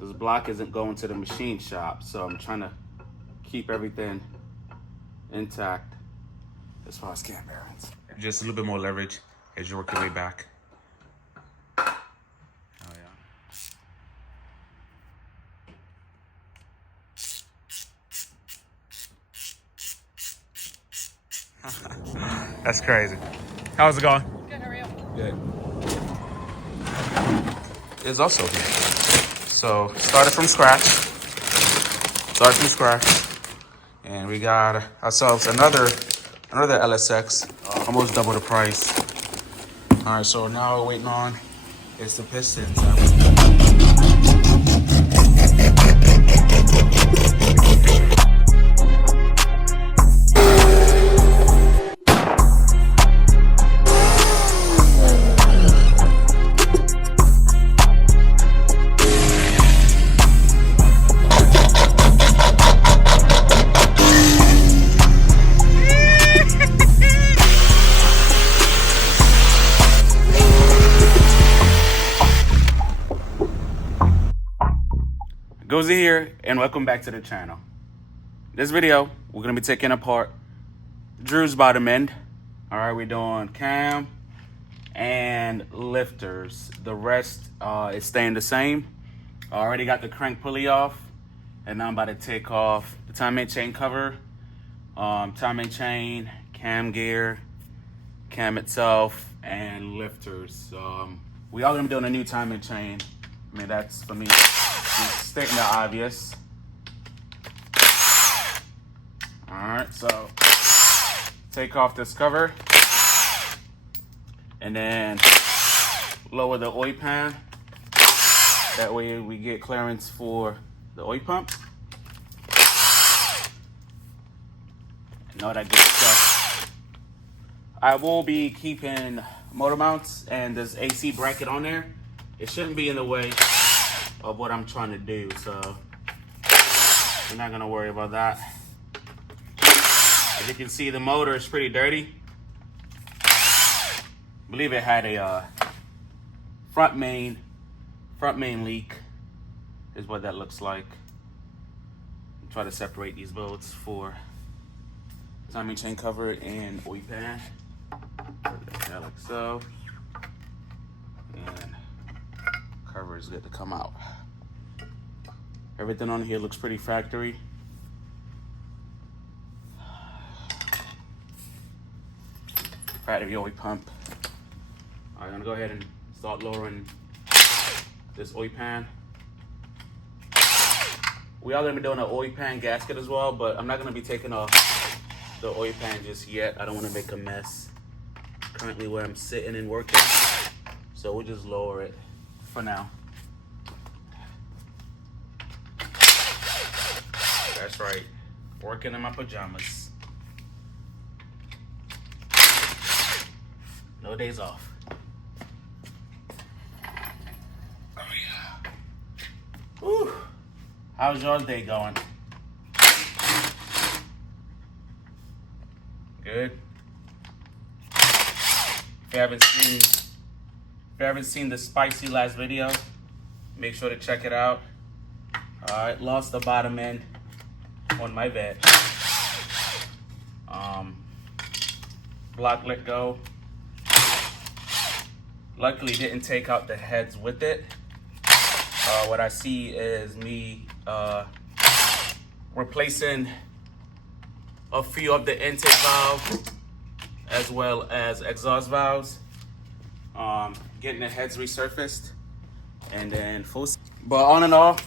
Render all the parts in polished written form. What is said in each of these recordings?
This block isn't going to the machine shop, so I'm trying to keep everything intact as far as cam bearings. Just a little bit more leverage as you work your way back. Oh yeah. That's crazy. How's it going? Good, how are you? Good. It's also here. So started from scratch. And we got ourselves another LSX, almost double the price. All right, so now we're waiting on is the pistons. Gozy here, and welcome back to the channel. This video, we're gonna be taking apart Drew's bottom end. All right, we're doing cam and lifters. The rest is staying the same. I already got the crank pulley off, and now I'm about to take off the timing chain cover, timing chain, cam gear, cam itself, and lifters. We are gonna be doing a new timing chain. I mean, that's for me. Stating the obvious. All right, so take off this cover and then lower the oil pan. That way we get clearance for the oil pump. And all that good stuff. I will be keeping motor mounts and this AC bracket on there. It shouldn't be in the way of what I'm trying to do, so we're not gonna worry about that. As you can see, the motor is pretty dirty. I believe it had a front main leak is what that looks like. Try to separate these bolts for timing chain cover and oil pan. Like so. And cover is good to come out. Everything on here looks pretty factory. Factory oil pump. I'm gonna go ahead and start lowering this oil pan. We are gonna be doing an oil pan gasket as well, but I'm not gonna be taking off the oil pan just yet. I don't wanna make a mess currently where I'm sitting and working. So we'll just lower it for now. That's right, working in my pajamas. No days off. Oh yeah. Whew. How's your day going? Good. If you haven't seen the spicy last video, make sure to check it out. All right, lost the bottom end on my bed. Block let go. Luckily didn't take out the heads with it. What I see is me replacing a few of the intake valves as well as exhaust valves. Getting the heads resurfaced and then full. But on and all,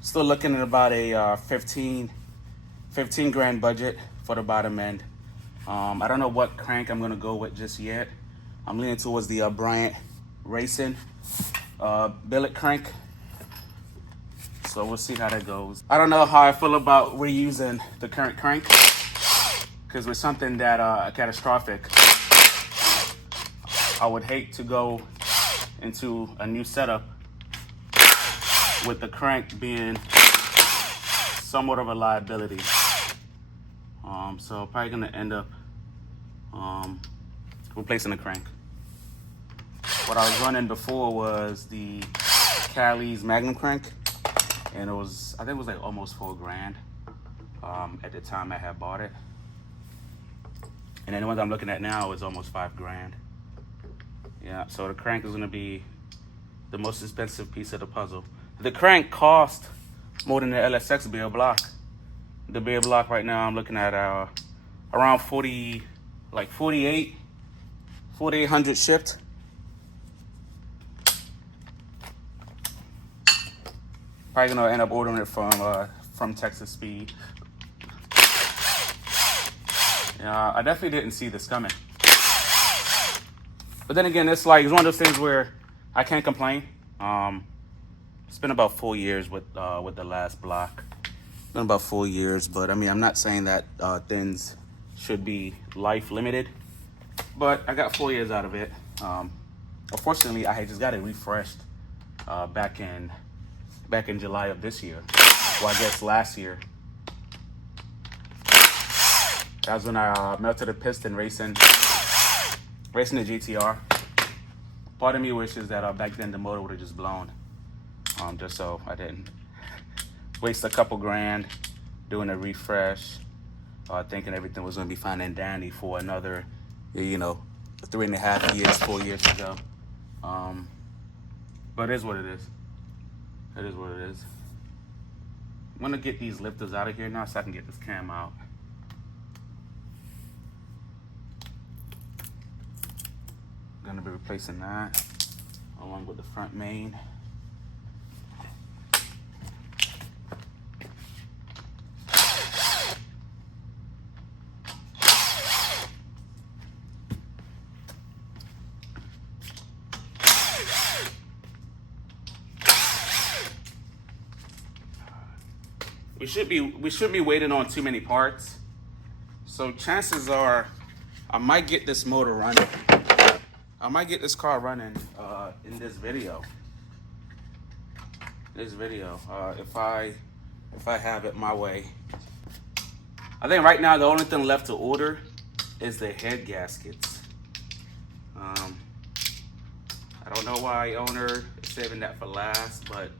still looking at about a 15 grand budget for the bottom end. I don't know what crank I'm gonna go with just yet. I'm leaning towards the Bryant Racing billet crank. So we'll see how that goes. I don't know how I feel about reusing the current crank, because with something that catastrophic, I would hate to go into a new setup with the crank being somewhat of a liability. So probably gonna end up replacing the crank. What I was running before was the Cali's Magnum crank. and it was, I think it was like almost $4,000 at the time I had bought it. And then the ones I'm looking at now is almost $5,000. Yeah, so the crank is gonna be the most expensive piece of the puzzle. The crank cost more than the LSX beer block. The beer block right now I'm looking at around 40, like 4,800 shipped. Probably gonna end up ordering it from Texas Speed. Yeah, I definitely didn't see this coming. But then again, it's one of those things where I can't complain. It's been about 4 years with the last block. It's been about 4 years, but I mean, I'm not saying that things should be life limited, but I got 4 years out of it. Unfortunately, I had just got it refreshed back in July of this year. Well, I guess last year. That was when I melted a piston racing the GTR. Part of me wishes that back then the motor would have just blown. Just so I didn't waste a couple grand doing a refresh, thinking everything was gonna be fine and dandy for another, 3.5 years, 4 years to go. But it is what it is. It is what it is. I'm gonna get these lifters out of here now so I can get this cam out. Gonna be replacing that along with the front main. We should be waiting on too many parts. So chances are I might get this motor running. I might get this car running in this video. If I have it my way. I think right now the only thing left to order is the head gaskets. I don't know why owner is saving that for last, but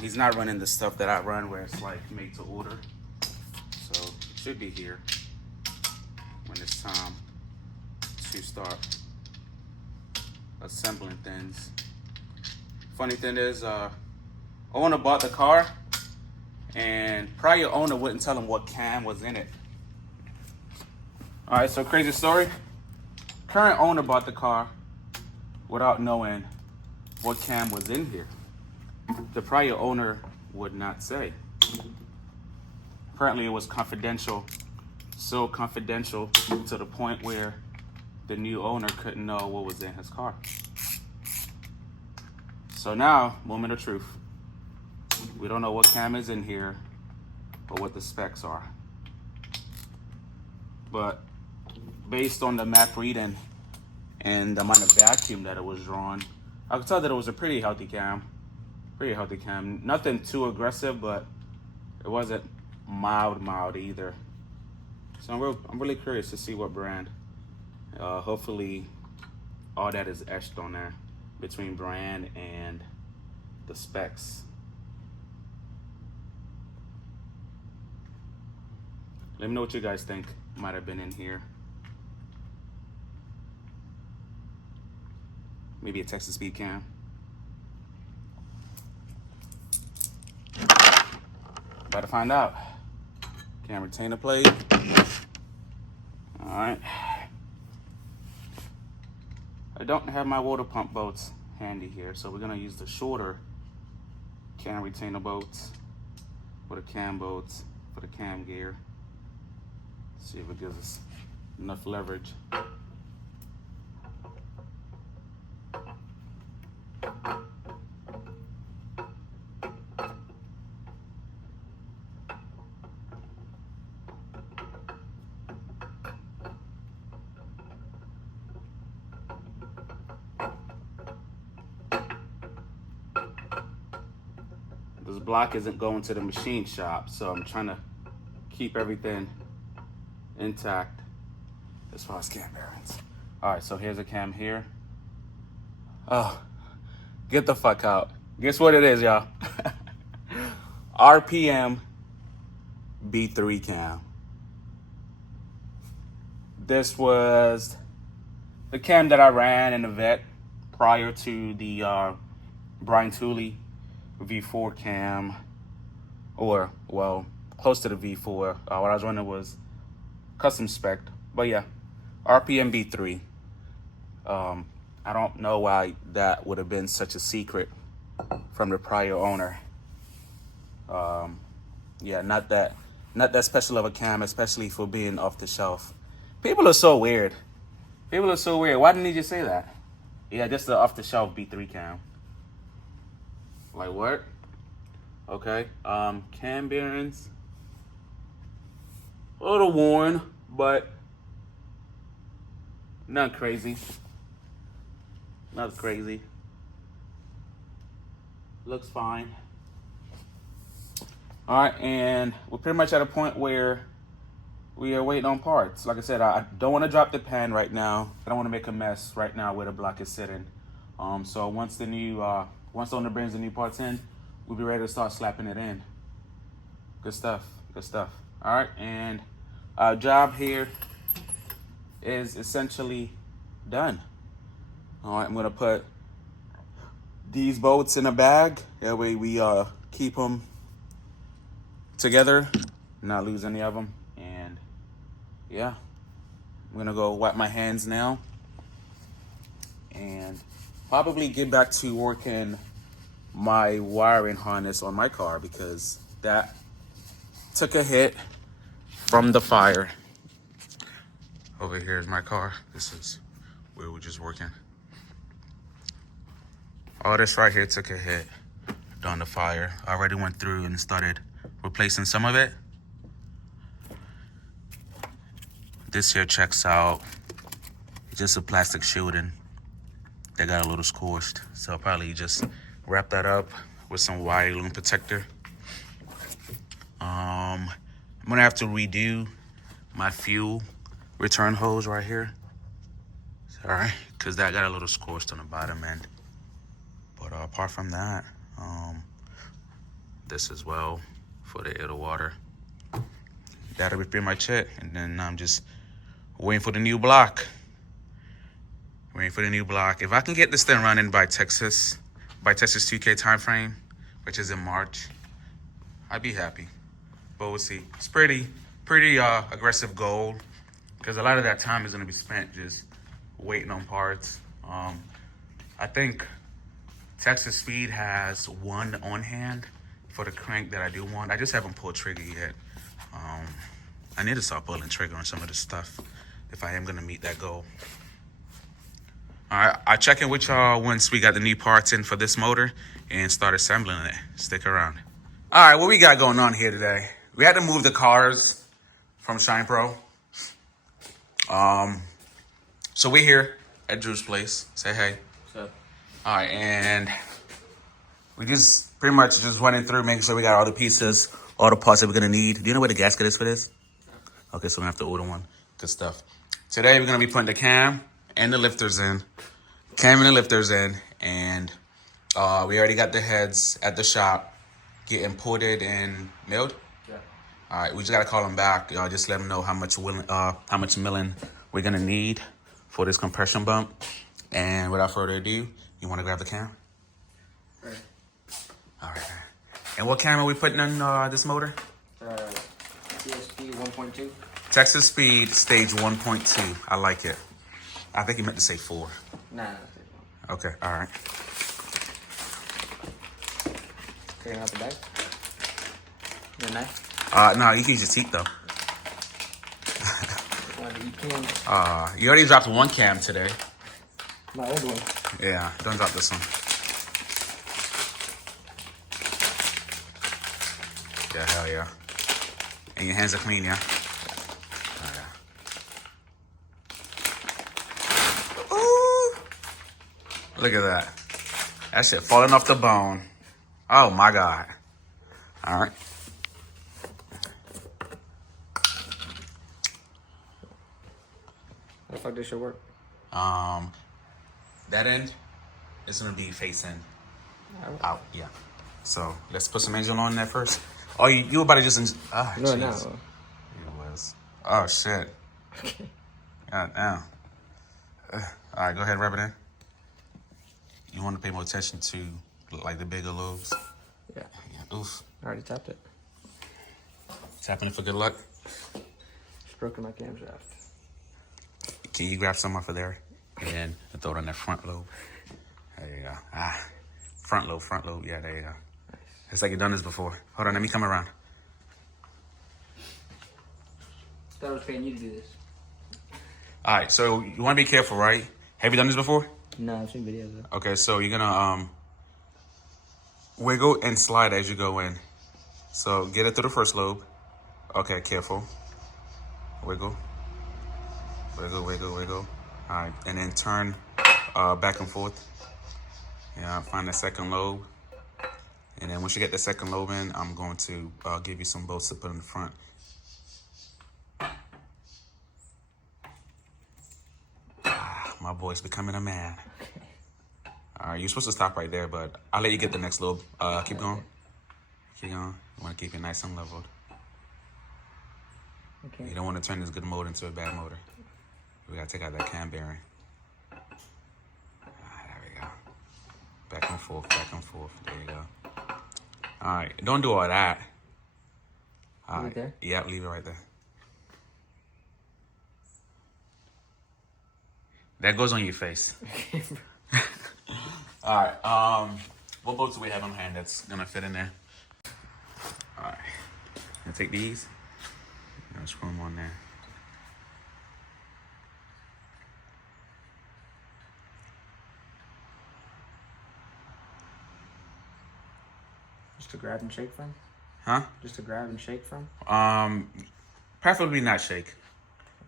he's not running the stuff that I run where it's like made to order. So it should be here when it's time to start assembling things. Funny thing is, owner bought the car and prior owner wouldn't tell him what cam was in it. All right, so crazy story. Current owner bought the car without knowing what cam was in here. The prior owner would not say. Apparently it was confidential, so confidential to the point where the new owner couldn't know what was in his car. So now, moment of truth. We don't know what cam is in here or what the specs are. But based on the map reading and the amount of vacuum that it was drawn, I could tell that it was a pretty healthy cam. Nothing too aggressive, but it wasn't mild either. So I'm really curious to see what brand. Hopefully all that is etched on there between brand and the specs. Let me know what you guys think might have been in here. Maybe a Texas Speed cam. About to find out. Cam retainer plate. All right. I don't have my water pump bolts handy here, so we're gonna use the shorter cam retainer bolts for the cam bolts for the cam gear. See if it gives us enough leverage. This block isn't going to the machine shop, so I'm trying to keep everything intact as far as cam bearings. All right, so here's a cam here. Oh, get the fuck out. Guess what it is, y'all? RPM B3 cam. This was the cam that I ran in the vet prior to the Brian Tooley V4 cam, or well, close to the V4. What I was running was custom spec, but yeah, RPM B3. I don't know why that would have been such a secret from the prior owner. Yeah, not that special of a cam, especially for being off the shelf. People are so weird. People are so weird. Why didn't he just say that? Yeah, just the off the shelf B3 cam. Like what? Okay. Cam bearings. A little worn, but not crazy. Not crazy. Looks fine. All right, and we're pretty much at a point where we are waiting on parts. Like I said, I don't want to drop the pan right now. I don't want to make a mess right now where the block is sitting. So once the owner brings the new parts in, we'll be ready to start slapping it in. Good stuff. Good stuff. All right, and our job here is essentially done. All right, I'm gonna put these bolts in a bag. That way we keep them together, not lose any of them. And yeah, I'm gonna go wipe my hands now and probably get back to working my wiring harness on my car, because that took a hit from the fire. Over here is my car. This is where we're just working. All this right here took a hit during the fire. I already went through and started replacing some of it. This here checks out. It's just a plastic shielding that got a little scorched. So I'll probably just wrap that up with some wire loom protector. I'm gonna have to redo my fuel return hose right here. All right, because that got a little scorched on the bottom end. But apart from that, this as well for the air to water. That'll be pretty much it. And then I'm just waiting for the new block. Waiting for the new block. If I can get this thing running by Texas 2K time frame, which is in March, I'd be happy. But we'll see. It's pretty aggressive goal, because a lot of that time is going to be spent just waiting on parts. I think Texas Speed has one on hand for the crank that I do want. I just haven't pulled trigger yet. I need to start pulling trigger on some of this stuff if I am going to meet that goal. All right, I'll check in with y'all once we got the new parts in for this motor and start assembling it. Stick around. All right, what we got going on here today? We had to move the cars from Shine Pro. So we're here at Drew's place. Say hey. What's up? All right, and we just pretty much just running through, making sure we got all the pieces, all the parts that we're gonna need. Do you know where the gasket is for this? Okay, so we have to order one. Good stuff. Today we're gonna be putting the cam and the lifters in. Cam and the lifters in, and we already got the heads at the shop getting ported and milled. Yeah. All right, we just gotta call them back. Just let them know how much milling we're gonna need for this compression bump. And without further ado, you wanna grab the cam? Right. All right. And what cam are we putting in this motor? TSP 1.2. Texas Speed Stage 1.2. I like it. I think he meant to say 4. Nah. Okay, all right. Clearing out the bag. The knife. No, you can use your teeth though. You can. You already dropped one cam today. My old one. Yeah, don't drop this one. Yeah, hell yeah. And your hands are clean, yeah? Oh, yeah. Ooh! Look at that. That shit falling off the bone. Oh my God. All right. How the fuck this should work? That end is gonna be facing out, yeah. So let's put some engine on there first. Oh, you about to just No, jeez. no. It was. Oh shit. Okay. God damn. All right, go ahead, rub it in. You want to pay more attention to like the bigger lobes. Yeah. Yeah. Oof. I already tapped it. Tapping it for good luck. Just broken my camshaft. Can you grab some off of there and throw it on that front lobe? There you go. Front lobe. Yeah, there you go. Nice. It's like you've done this before. Hold on, let me come around. I thought I was paying you to do this. All right, so you want to be careful, right? Have you done this before? No, I've seen videos though. Okay, so you're gonna wiggle and slide as you go in. So get it through the first lobe. Okay, careful. Wiggle. All right, and then turn back and forth. Yeah, find the second lobe. And then once you get the second lobe in, I'm going to give you some bolts to put in the front. My boy's becoming a man. All right, you're supposed to stop right there, but I'll let you get the next lobe. Keep going. Keep going. You want to keep it nice and leveled. Okay. You don't want to turn this good motor into a bad motor. We got to take out that cam bearing. There we go. Back and forth. There you go. All right, don't do all that. All Leave it there? Yeah, leave it right there. That goes on your face. All right. What bolts do we have on hand that's gonna fit in there? All right. Gonna take these. Gonna screw them on there. Just to grab and shake from? Huh? Just to grab and shake from? Preferably not shake.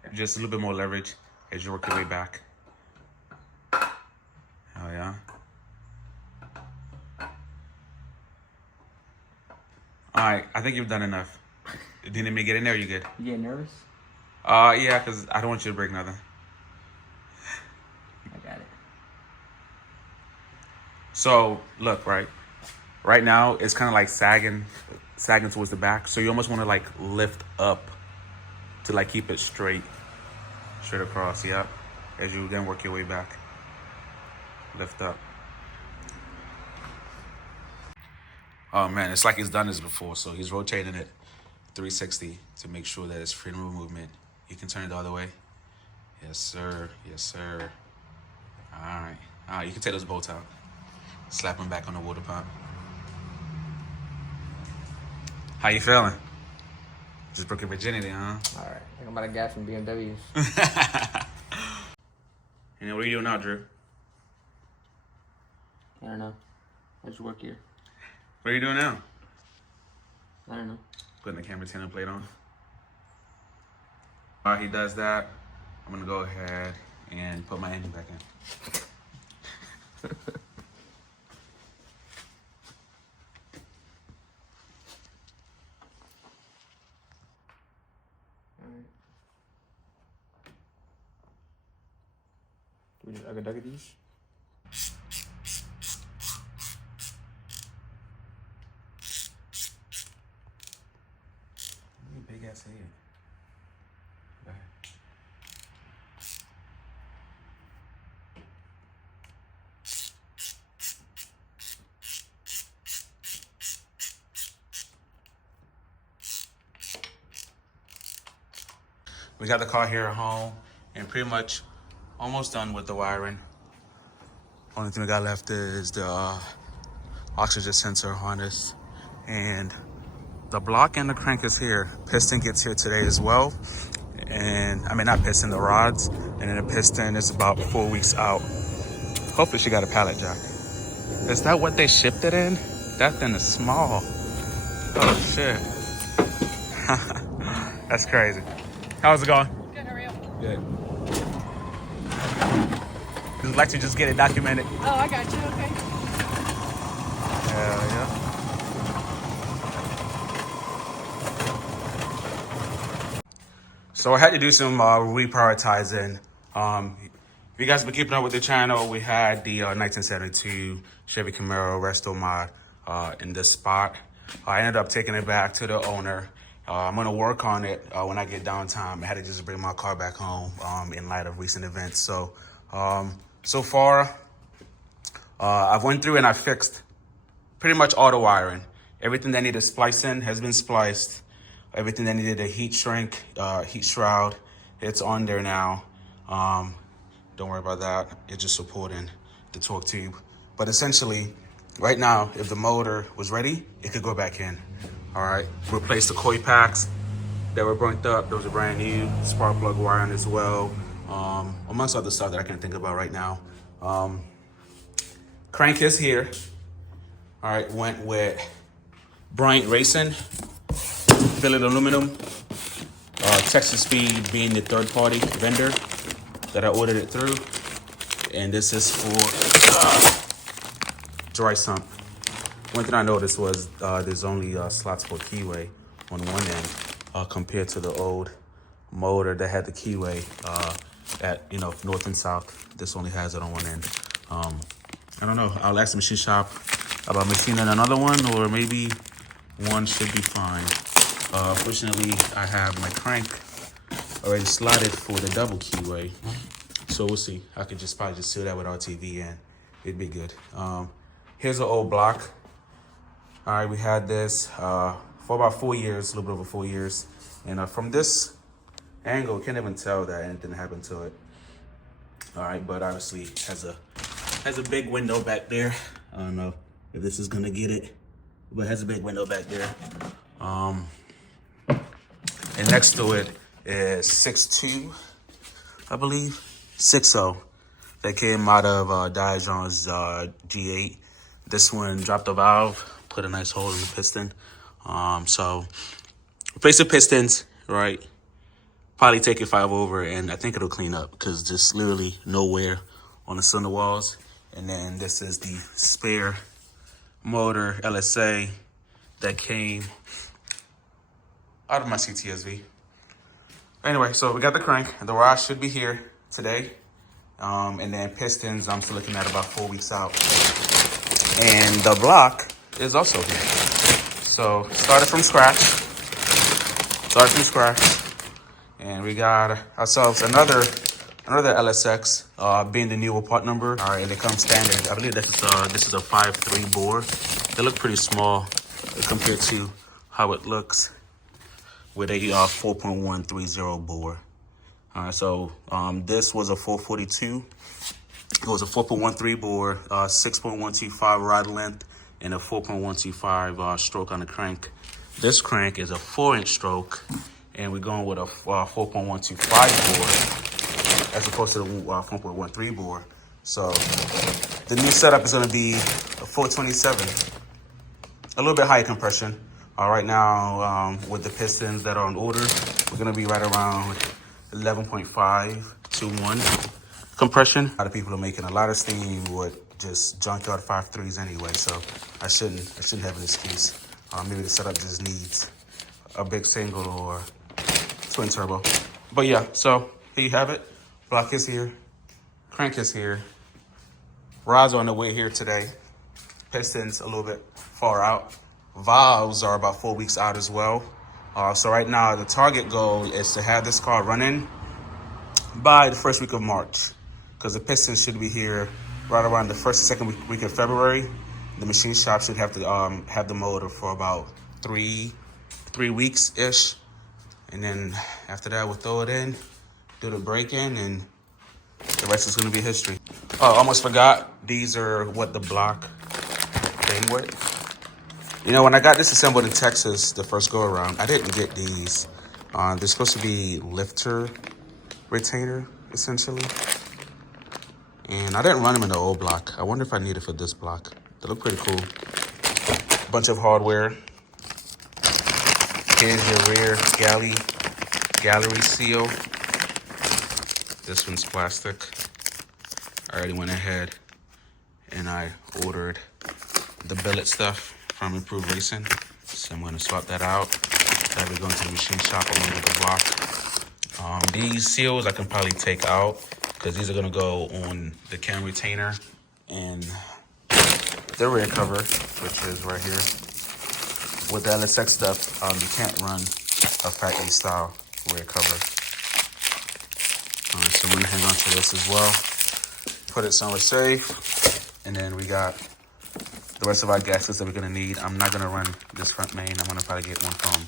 Okay. Just a little bit more leverage as you work your way back. Oh yeah. All right, I think you've done enough. Do you need me to get in there? Or you good? You getting nervous? Yeah, because I don't want you to break nothing. I got it. So look, right now it's kind of like sagging towards the back. So you almost want to like lift up to like keep it straight across. Yep. As you then work your way back, lift up. Oh man, it's like he's done this before. So he's rotating it 360 to make sure that it's freedom of movement. You can turn it the other way. Yes, sir. All right. You can take those bolts out. Slap them back on the water pump. How you feeling? Just broke your virginity, huh? All right. I'm about to gas from BMWs. And then what are you doing now, Drew? I don't know. I just work here. What are you doing now? I don't know. Putting the camera antenna plate on. While he does that, I'm gonna go ahead and put my engine back in. Do we just ugga these? Big ass head. Go ahead. We got the car here at home and pretty much almost done with the wiring. Only thing we got left is the oxygen sensor harness, and the block and the crank is here. Piston gets here today as well. And I mean, not piston, the rods. And then the piston is about 4 weeks out. Hopefully she got a pallet jack. Is that what they shipped it in? That thing is small. Oh shit. That's crazy. How's it going? Good, how are you? Good. Just like to just get it documented. Oh, I got you, okay. Hell yeah. So I had to do some reprioritizing. If you guys have been keeping up with the channel, we had the 1972 Chevy Camaro Resto Mod in this spot. I ended up taking it back to the owner. I'm gonna work on it when I get downtime. I had to just bring my car back home in light of recent events. So, so far, I've went through and I fixed pretty much all the wiring. Everything that needed splicing has been spliced. Everything that needed a heat shrink, heat shroud, it's on there now. Don't worry about that. It's just supporting the torque tube. But essentially, right now, if the motor was ready, it could go back in. All right, replace the coil packs that were burnt up. Those are brand new. Spark plug wiring as well. Amongst other stuff that I can't think about right now. Crank is here. All right, went with Bryant Racing, billet aluminum. Texas Speed being the third-party vendor that I ordered it through. And this is for dry sump. One thing I noticed was there's only slots for keyway on one end compared to the old motor that had the keyway at north and south. This only has it on one end. I don't know. I'll ask the machine shop about machining another one, or maybe one should be fine. Fortunately, I have my crank already slotted for the double keyway, so we'll see. I could probably just seal that with RTV and it'd be good. Here's an old block. All right, we had this for about 4 years, a little bit over 4 years, and from this angle, you can't even tell that anything happened to it. All right, but obviously it has a big window back there. I don't know if this is gonna get it, but it has a big window back there. And next to it is 6.2, I believe, 6.0 that came out of Diajon's G8. This one dropped a valve, put a nice hole in the piston. So replace the pistons, right? Probably take it 5 over, and I think it'll clean up because there's literally nowhere on the cylinder walls. And then this is the spare motor LSA that came out of my CTSV. Anyway, so we got the crank. The rod should be here today. And then pistons, I'm still looking at about 4 weeks out. And the block is also here. So started from scratch. And we got ourselves another LSX, being the newer part number. All right, and it comes standard. I believe this is a 5.3 bore. They look pretty small compared to how it looks with a 4.130 bore. All right, so this was a 442. It was a 4.13 bore, 6.125 rod length, and a 4.125 stroke on the crank. This crank is a 4-inch stroke, and we're going with a 4.125 bore as opposed to the 4.13 bore. So the new setup is going to be a 427, a little bit higher compression. Right now, with the pistons that are on order, we're going to be right around 11.5 to 1 compression. A lot of people are making a lot of steam with just junkyard 5.3s anyway, so I shouldn't have an excuse. Maybe the setup just needs a big single or twin turbo. But yeah, so here you have it. Block is here, crank is here, rods on the way here today, pistons a little bit far out, valves are about 4 weeks out as well. So right now the target goal is to have this car running by the first week of March, because the pistons should be here right around the first or second week of February. The machine shop should have to have the motor for about three weeks ish, and then after that we'll throw it in, do the break-in, and the rest is going to be history. Oh, almost forgot, these are what the block came with. You know, when I got this assembled in Texas the first go around, I didn't get these. They're supposed to be lifter retainer, essentially. And I didn't run them in the old block. I wonder if I need it for this block. They look pretty cool. Bunch of hardware. Here's your rear gallery seal. This one's plastic. I already went ahead and I ordered the billet stuff from Improved Racing. So I'm gonna swap that out. That we're going to the machine shop along with the block. These seals I can probably take out because these are gonna go on the cam retainer and the rear cover. which is right here. With the LSX stuff, you can't run a factory style rear cover. All right, so I'm gonna hang on to this as well. Put it somewhere safe. And then we got the rest of our gaskets that we're gonna need. I'm not gonna run this front main. I'm gonna probably get one from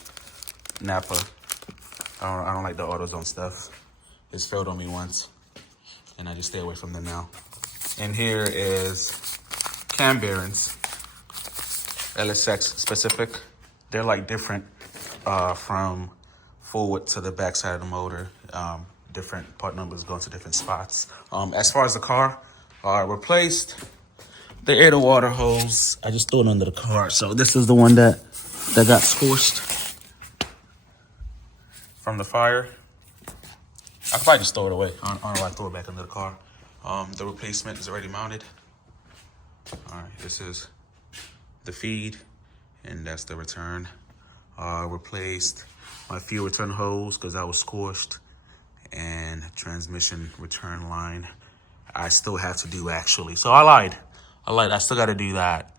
Napa. I don't like the AutoZone stuff. It's failed on me once, and I just stay away from them now. And here is cam bearings, LSX specific. They're like different from forward to the back side of the motor. Different part numbers go to different spots. As far as the car, replaced the air to water hose. I just threw it under the car. So this is the one that got scorched from the fire. I could probably just throw it away. I don't know why I throw it back under the car. The replacement is already mounted. All right, this is the feed, and that's the return. Replaced my fuel return hose because that was scorched, and transmission return line. I still have to do actually. So I lied. I still got to do that.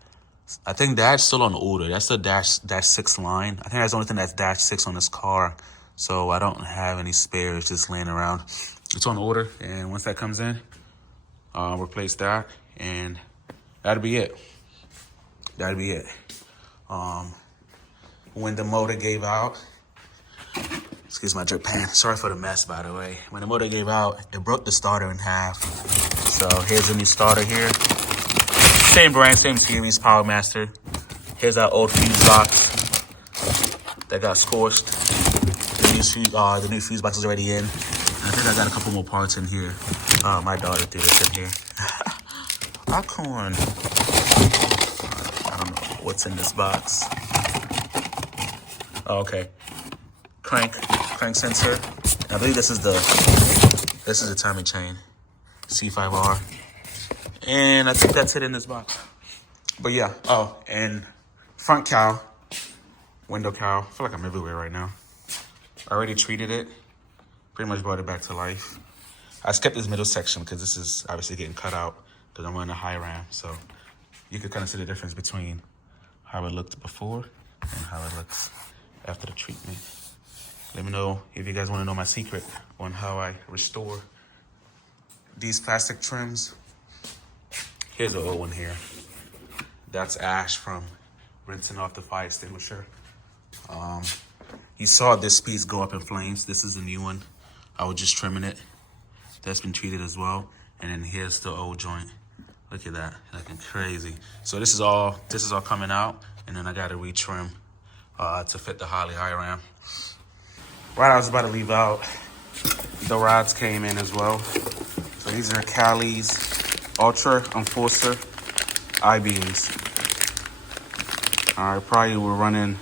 I think that's still on order. That's the dash 6 line. I think that's the only thing that's dash 6 on this car. So I don't have any spares just laying around. It's on order, and once that comes in, replace that, and that'll be it. That'll be it. When the motor gave out, excuse my drip pan. Sorry for the mess, by the way. When the motor gave out, it broke the starter in half. So here's a new starter here. Same brand, same series, Power Master. Here's our old fuse box that got scorched. The new fuse box is already in. And I think I got a couple more parts in here. My daughter threw this in here. Popcorn. I don't know what's in this box. Oh, okay. Crank sensor. I believe this is the timing chain. C5R. And I think that's it in this box. But yeah. Oh, and front cowl, window cowl. I feel like I'm everywhere right now. I already treated it. Pretty much brought it back to life. I skipped this middle section because this is obviously getting cut out because I'm running a high ram. So you can kind of see the difference between how it looked before and how it looks after the treatment. Let me know if you guys want to know my secret on how I restore these plastic trims. Here's an old one here. That's ash from rinsing off the fire extinguisher. You saw this piece go up in flames. This is a new one. I was just trimming it. That's been treated as well. And then here's the old joint. Look at that, looking crazy. So this is all coming out, and then I got to retrim to fit the Harley high ram. Right, I was about to leave out. The rods came in as well. So these are Cali's Ultra Enforcer I-beams. All right, probably we're running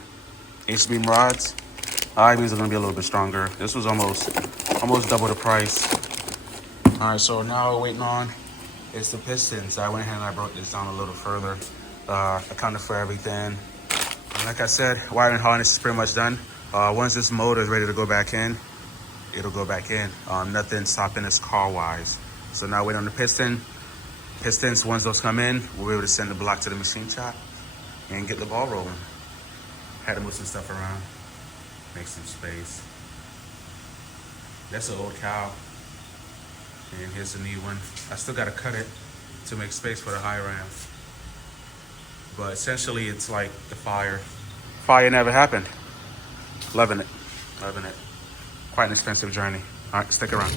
H-beam rods. I-beams are gonna be a little bit stronger. This was almost double the price. All right, so now we're waiting on is the pistons. I went ahead and I broke this down a little further. Accounted for everything. And like I said, wiring harness is pretty much done. Once this motor is ready to go back in, it'll go back in. Nothing stopping us car-wise. So now wait on the pistons. Once those come in, we'll be able to send the block to the machine shop and get the ball rolling. Had to move some stuff around, make some space. That's an old cow. And here's a new one. I still gotta cut it to make space for the high ram. But essentially it's like the fire. Fire never happened. Loving it. Quite an expensive journey. All right, stick around.